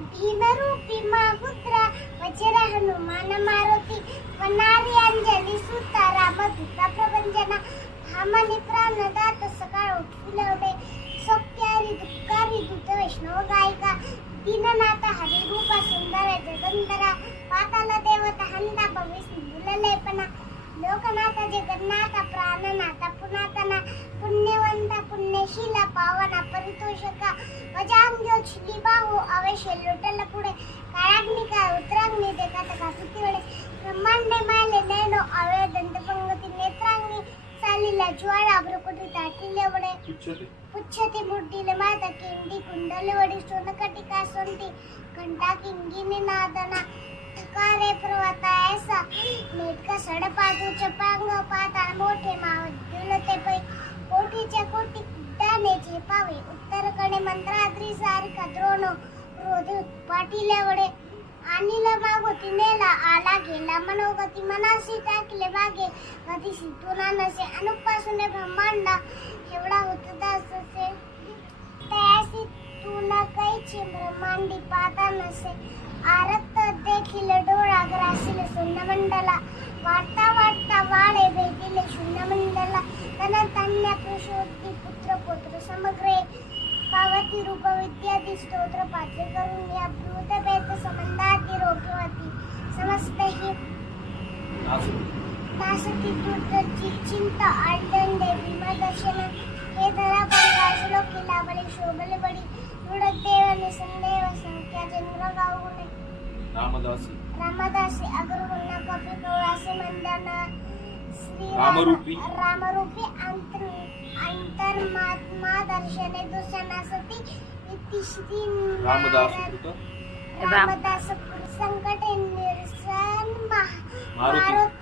भीमरूपी माहुद्रा वज्र हनुमान मारुती वनारी अंजली सुता रामदूता प्रभंजना धामनी प्राणदात सकाळ उठविलवडे सत्यारी दुःखारी दूत वैष्णव गायिका दीननाथ हरी रूपा सुंदर जगंदरा पाताल देवता हंदा भव्य सिंधुलेपना लोकनाथ जगन्नाथ प्राणनाथ पुनातना पुण्यवंता पुण्यशीला पावना परितोषका वजांग्योछली बाहू अवश्य लोटल पुढे काळाग्निका उतराग्नि देखत कासुती वडे ब्रह्मांडे मायले नैनो अवे दंतपंगती नेत्रांगी चालीला ज्वाळा भ्रुकुटी ताटिले वडे पुच्छती मुड्डीले माता किंडी कुंडले वडी सोनकटिका सोंटी घंटा किंगिनी नादना थकारे पर्वता ऐसा मेटका सडपाजूचे पांग पाता मोठे माव दुलते पै कोटीच्या कोटी दाणे झेपावे उत्तरकडे मंत्राद्री सारखा द्रोण क्रोध पाटीले वडे आणीला मागोती नेला आला गेला मनोगती मनाशी टाकले मागे कधी सिद्धूना नसे अनुपासून ब्रह्मांडा एवढा होता असे त्यासी तुला कैची ब्रह्मांडी पाता नसे आरक्त देखील डोळा ग्रासील शून्यमंडला वाटता वाटता वाळे भेटिले शून्यमंडला तन तन्या पुरुषोत्ती पुत्र पुत्र समग्रे पावती रूप विद्यादी स्तोत्र पाठे करून या भूत भेद संबंधाती रोगवती समस्त ही नासती दूतची चिंता आळदंडे भीमदर्शन हे धरा पंगासलो किला बळी शोभले बळी रुडदेव निसंदेव संख्या चंद्र गावुने रामदासी अग्रहुना कपी गौरासे मंदना श्री रामरूपी अंतर्मात्मा दर्शने दुसनासती इति श्री रामदास संकटे निरसन मारुती